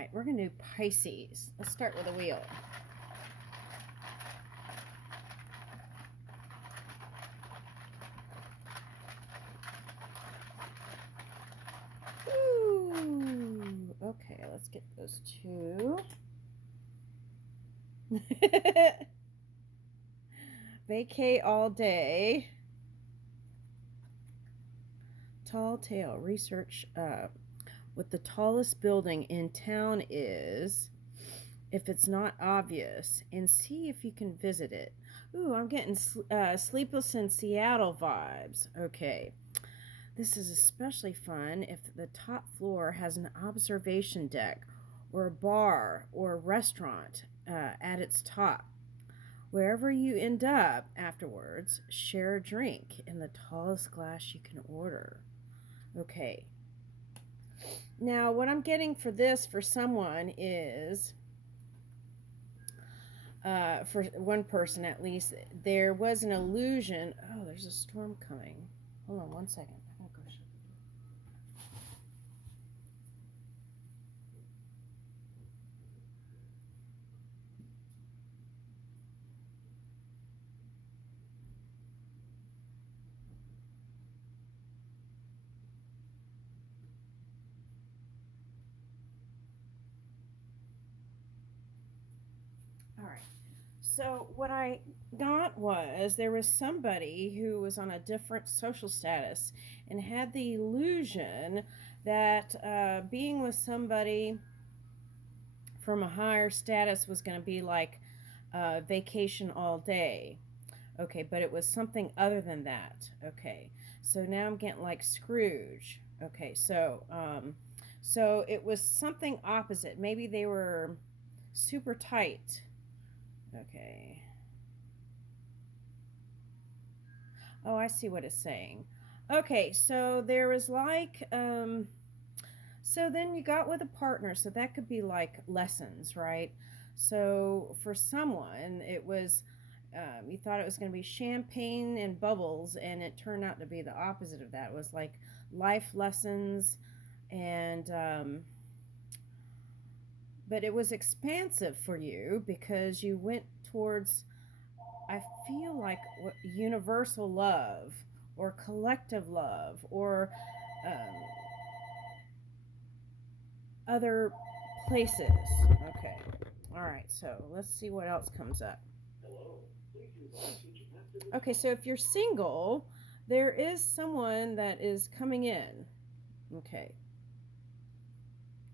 right, we're going to do Pisces. Let's start with a wheel. Ooh, okay, let's get those two. Vacay all day. Tall tale. Research what the tallest building in town is, if it's not obvious, and see if you can visit it. Ooh, I'm getting Sleepless in Seattle vibes. Okay. This is especially fun if the top floor has an observation deck or a bar or a restaurant at its top. Wherever you end up afterwards, share a drink in the tallest glass you can order. Okay. Now, what I'm getting for this for someone is, for one person at least, there was an illusion. Oh, there's a storm coming. Hold on one second. I'm going to go shut the door. All right. So what I got was there was somebody who was on a different social status and had the illusion that being with somebody from a higher status was going to be like vacation all day. Okay, but it was something other than that. Okay, so now I'm getting like Scrooge. Okay, so it was something opposite. Maybe they were super tight. Okay. Oh, I see what it's saying. Okay, so there was like, so then you got with a partner, so that could be like lessons, right? So for someone, it was, you thought it was going to be champagne and bubbles, and it turned out to be the opposite of that. It was like life lessons, and, but it was expansive for you because you went towards, I feel like, universal love or collective love or um, other places. Okay. All right. So let's see what else comes up. Okay. So if you're single, there is someone that is coming in. Okay.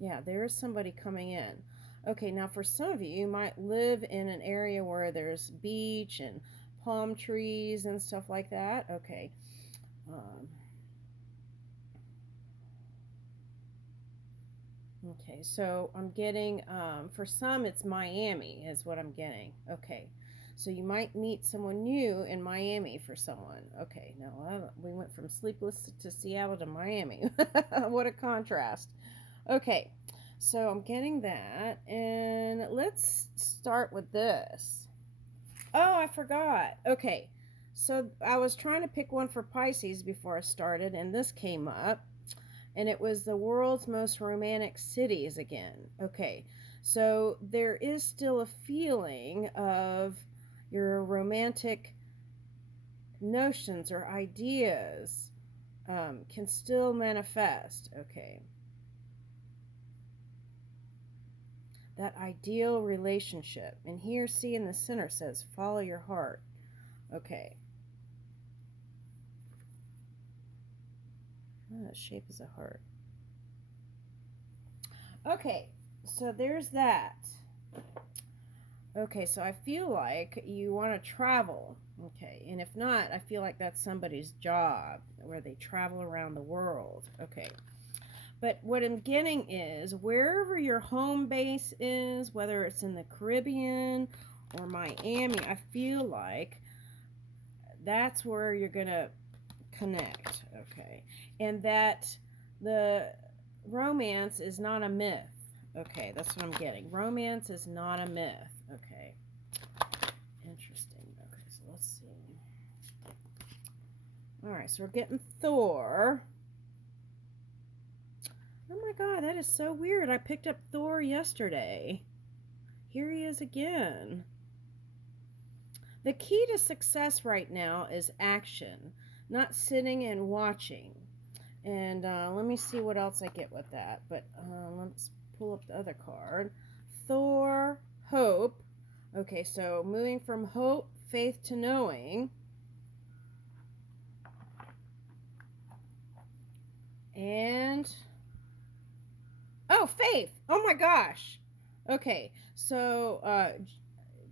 Yeah, there is somebody coming in. Okay, now for some of you, you might live in an area where there's beach and palm trees and stuff like that. Okay. Um, okay, so I'm getting, for some, it's Miami, is what I'm getting. Okay, so you might meet someone new in Miami for someone. Okay, now we went from Sleepless to Seattle to Miami. What a contrast. Okay, so I'm getting that, and let's start with this. Oh, I forgot. Okay, so I was trying to pick one for Pisces before I started, and this came up, and it was the world's most romantic cities again. Okay, so there is still a feeling of your romantic notions or ideas can still manifest. Okay. That ideal relationship. And here, see in the center says, follow your heart. Okay. Oh, that shape is a heart. Okay, so there's that. Okay, so I feel like you want to travel. Okay, and if not, I feel like that's somebody's job where they travel around the world. Okay. But what I'm getting is wherever your home base is, whether it's in the Caribbean or Miami, I feel like that's where you're going to connect. Okay. And that the romance is not a myth. Okay, that's what I'm getting. Romance is not a myth. Okay. Interesting. Okay, so let's see. All right, so we're getting Thor. Oh my God, that is so weird. I picked up Thor yesterday. Here he is again. The key to success right now is action, not sitting and watching. And let me see what else I get with that. But let's pull up the other card. Thor, hope. Okay, so moving from hope, faith to knowing. And, oh, faith. Oh my gosh. Okay, so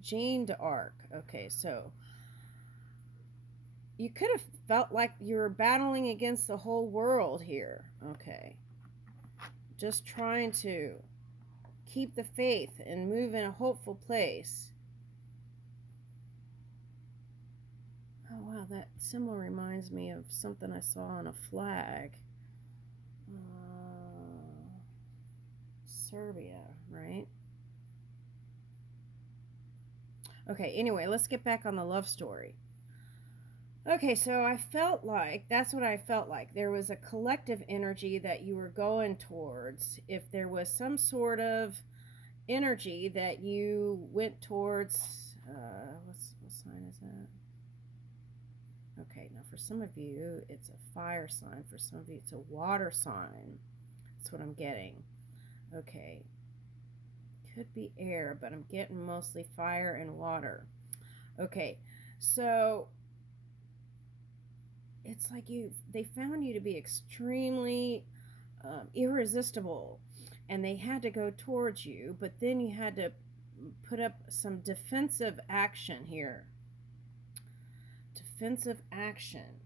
Jeanne d'Arc. Okay, so you could have felt like you were battling against the whole world here. Okay. Just trying to keep the faith and move in a hopeful place. Oh, wow, that symbol reminds me of something I saw on a flag. Serbia, right? Okay, anyway, let's get back on the love story. Okay, so I felt like, that's what I felt like. There was a collective energy that you were going towards. If there was some sort of energy that you went towards, what sign is that? Okay, now for some of you, it's a fire sign. For some of you, it's a water sign. That's what I'm getting. Okay, could be air, but I'm getting mostly fire and water. Okay, so it's like they found you to be extremely irresistible, and they had to go towards you, but then you had to put up some defensive action here. Defensive action.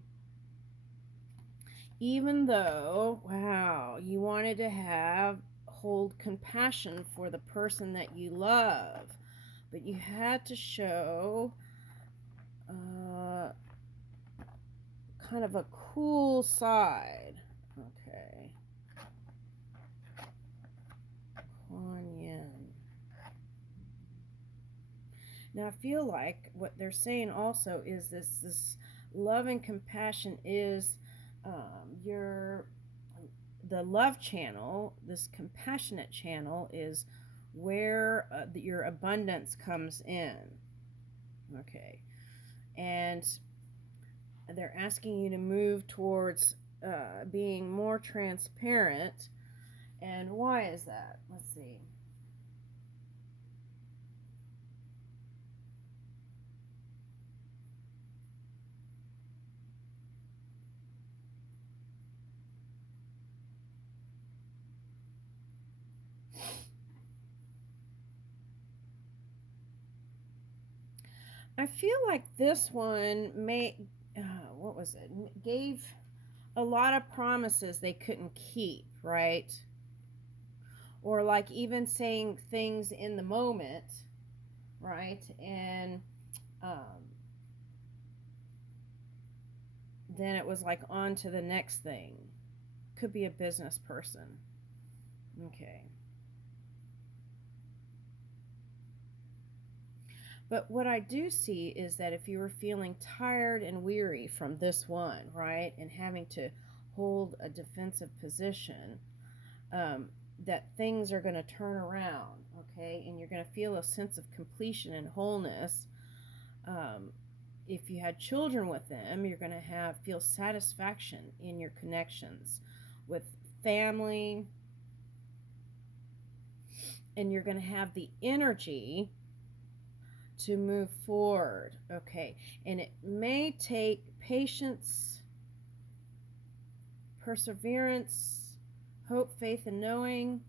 Even though, wow, you wanted to hold compassion for the person that you love, but you had to show kind of a cool side. Okay. Kuan Yin. Now I feel like what they're saying also is this love and compassion is the love channel. This compassionate channel is where your abundance comes in. Okay, and they're asking you to move towards being more transparent. And why is that? Let's see. I feel like this one what was it? Gave a lot of promises they couldn't keep, right? Or like even saying things in the moment, right? And then it was like on to the next thing. Could be a business person. Okay. But what I do see is that if you were feeling tired and weary from this one, right, and having to hold a defensive position, that things are going to turn around, okay, and you're going to feel a sense of completion and wholeness. If you had children with them, you're going to feel satisfaction in your connections with family, and you're going to have the energy to move forward. Okay, and it may take patience, perseverance, hope, faith, and knowing.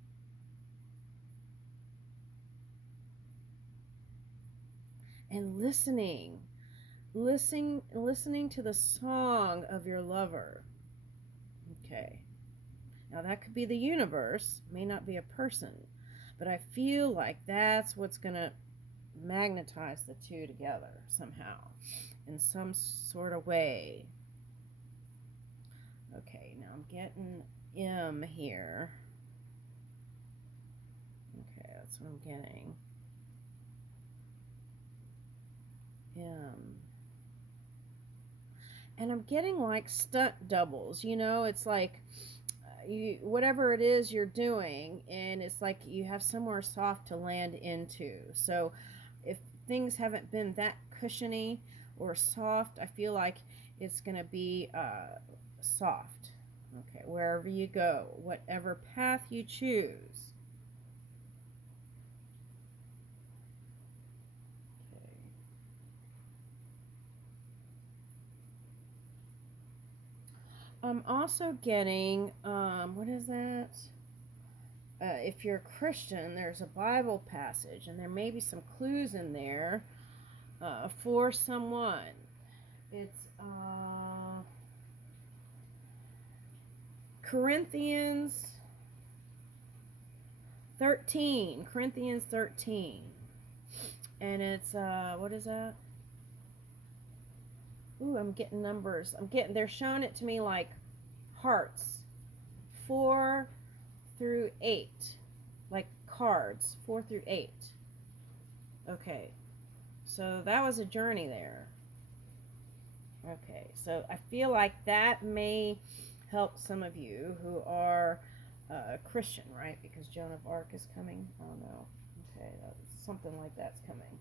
And listening to the song of your lover. Okay, now that could be the universe, may not be a person, but I feel like that's what's going to magnetize the two together somehow in some sort of way. Okay, now I'm getting M here. Okay, that's what I'm getting. M. And I'm getting like stunt doubles, you know, it's like whatever it is you're doing, and it's like you have somewhere soft to land into. So if things haven't been that cushiony or soft, I feel like it's going to be soft. Okay, wherever you go, whatever path you choose. Okay. I'm also getting, what is that? If you're a Christian, there's a Bible passage, and there may be some clues in there for someone. It's Corinthians 13. Corinthians 13. And it's, what is that? Ooh, I'm getting numbers. They're showing it to me like hearts. 4 through 8. Like cards. 4 through 8. Okay. So that was a journey there. Okay. So I feel like that may help some of you who are Christian, right? Because Joan of Arc is coming. Oh no. Okay. Something like that's coming.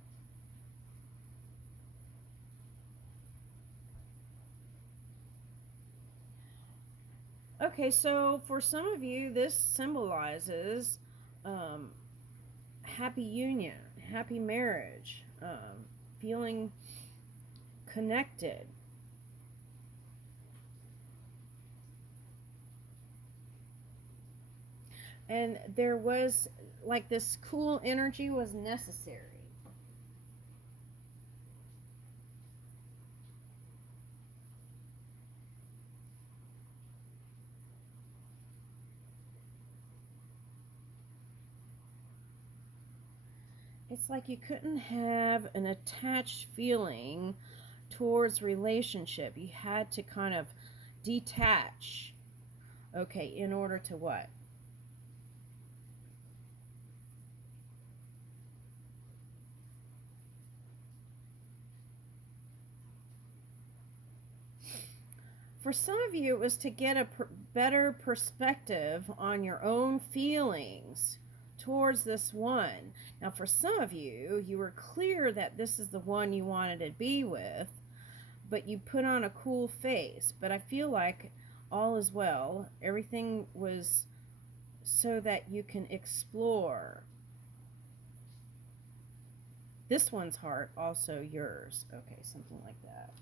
Okay, so for some of you, this symbolizes happy union, happy marriage, feeling connected. And there was, like, this cool energy was necessary. It's like you couldn't have an attached feeling towards relationship. You had to kind of detach. Okay, in order to what? For some of you, it was to get a better perspective on your own feelings towards this one. Now, for some of you, you were clear that this is the one you wanted to be with, but you put on a cool face. But I feel like all is well. Everything was so that you can explore. This one's heart, also yours. Okay, something like that.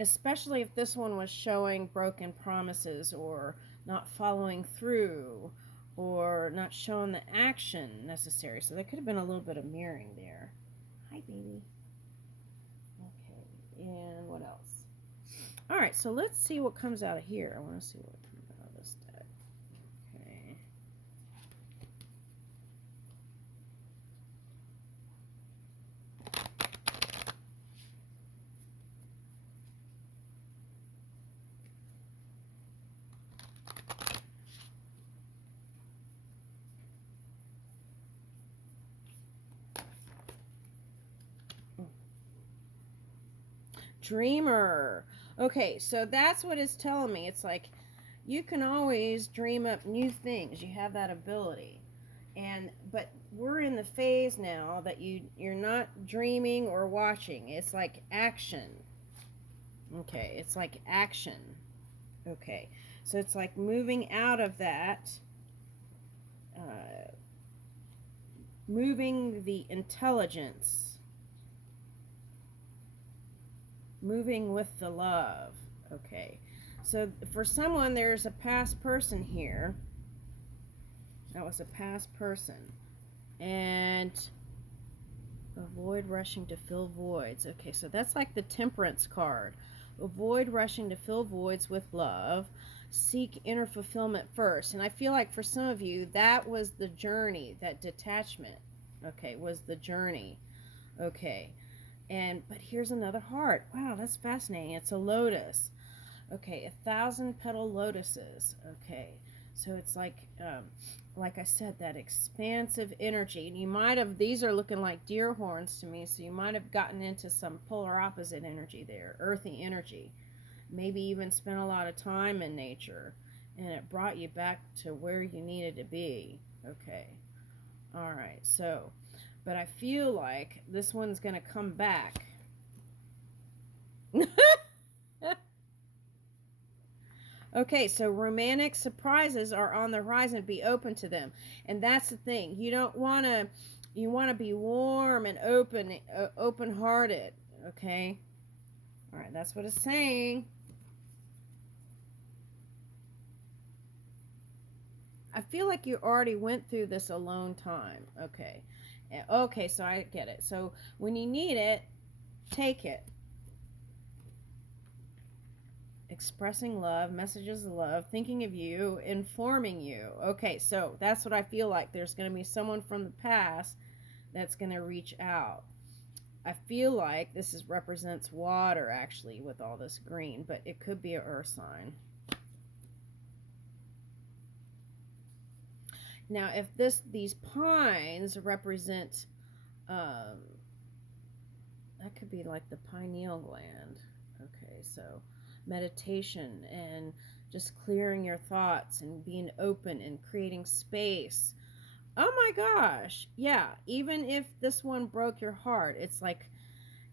Especially if this one was showing broken promises or not following through or not showing the action necessary. So there could have been a little bit of mirroring there. Hi, baby. Okay, and what else? All right, so let's see what comes out of here. I want to see what comes out of this deck. Okay. Dreamer. Okay, so that's what it's telling me. It's like you can always dream up new things. You have that ability. But we're in the phase now that you're not dreaming or watching. It's like action. Okay, it's like action. Okay. So it's like moving out of that, moving the intelligence, moving with the love. Okay. So for someone, there's a past person here. That was a past person. And avoid rushing to fill voids. Okay, so that's like the temperance card. Avoid rushing to fill voids with love. Seek inner fulfillment first. And I feel like for some of you, that was the journey, that detachment, okay, was the journey. Okay. But here's another heart. Wow, that's fascinating. It's a lotus. Okay, 1,000 petal lotuses. Okay, so it's like I said, that expansive energy. And you might have, these are looking like deer horns to me, so you might have gotten into some polar opposite energy there, earthy energy. maybe even spent a lot of time in nature, and it brought you back to where you needed to be. Okay. All right. So, but I feel like this one's going to come back. Okay, so romantic surprises are on the horizon. Be open to them. And that's the thing. You don't want to, you want to be warm and open-hearted. Okay? All right, that's what it's saying. I feel like you already went through this alone time. Okay. Okay, so I get it. So when you need it, take it. Expressing love, messages of love, thinking of you, informing you. Okay, so that's what I feel like. There's going to be someone from the past that's going to reach out. I feel like represents water actually with all this green, but it could be an earth sign. Now, if these pines represent, that could be like the pineal gland. Okay, so meditation and just clearing your thoughts and being open and creating space. Oh my gosh. Yeah, even if this one broke your heart, it's like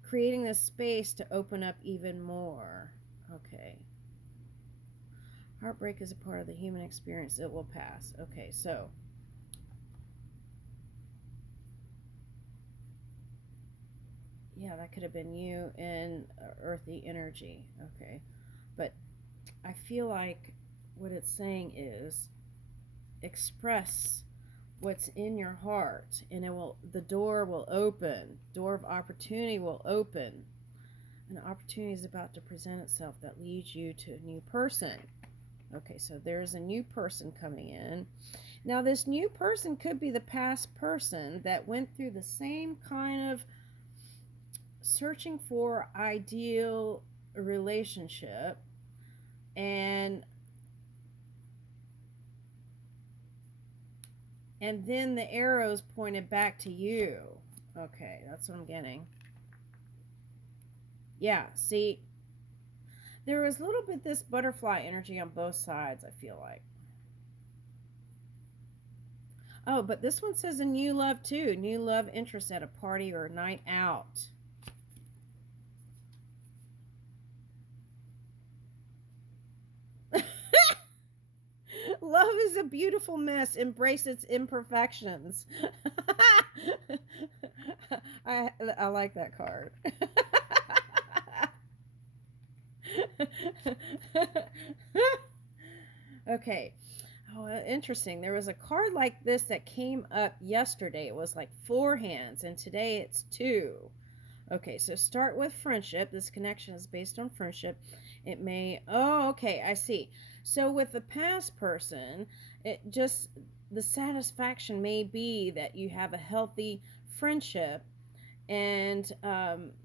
creating this space to open up even more. Okay. Heartbreak is a part of the human experience. It will pass. Okay, so yeah, that could have been you in earthy energy. Okay. But I feel like what it's saying is express what's in your heart, and the door will open. Door of opportunity will open. An opportunity is about to present itself that leads you to a new person. Okay, so there's a new person coming in. Now this new person could be the past person that went through the same kind of searching for ideal relationship, and then the arrows pointed back to you. Okay, that's what I'm getting. Yeah, see, there was a little bit this butterfly energy on both sides, I feel like. Oh, but this one says a new love too. New love interest at a party or a night out. Love is a beautiful mess. Embrace its imperfections. I like that card. Okay. Oh, interesting. There was a card like this that came up yesterday. It was like 4 hands, and today it's 2. Okay, so start with friendship. This connection is based on friendship. It may, oh, okay, I see. So with the past person, the satisfaction may be that you have a healthy friendship, and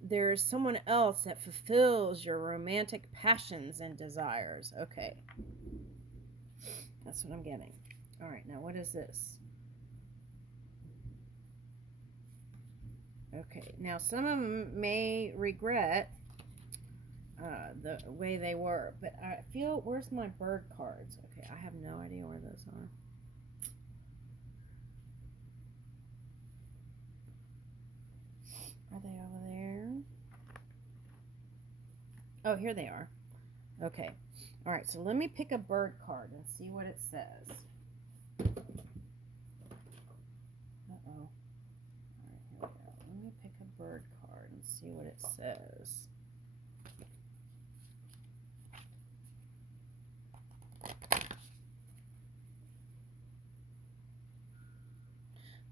there's someone else that fulfills your romantic passions and desires. Okay. That's what I'm getting. All right, now what is this? Okay, now some of them may regret the way they were, but I feel, where's my bird cards? Okay, I have no idea where those are. Are they over there? Oh, here they are. Okay. All right, so let me pick a bird card and see what it says. Uh-oh. All right, here we go. Let me pick a bird card and see what it says.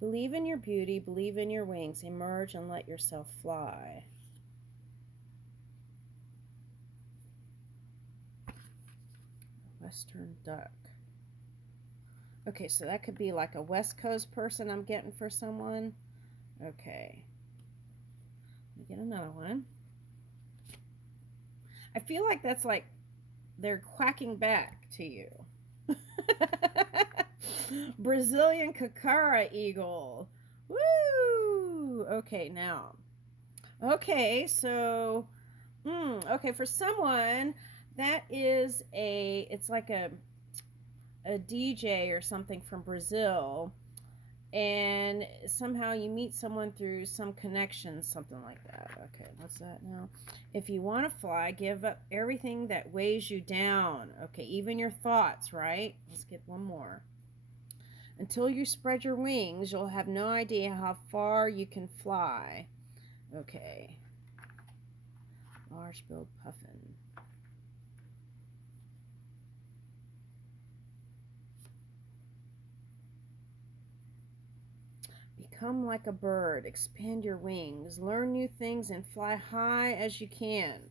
Believe in your beauty, believe in your wings, emerge and let yourself fly. Western duck. Okay, so that could be like a West Coast person I'm getting for someone. Okay. Let me get another one. I feel like that's like they're quacking back to you. Brazilian Cacara eagle. Woo! Okay, now. Okay, so, okay, for someone That is it's like a DJ or something from Brazil, and somehow you meet someone through some connection, something like that. Okay, what's that now? If you want to fly, give up everything that weighs you down. Okay, even your thoughts, right? Let's get one more. Until you spread your wings, you'll have no idea how far you can fly. Okay. Large-billed puffin. Become like a bird. Expand your wings. Learn new things and fly high as you can.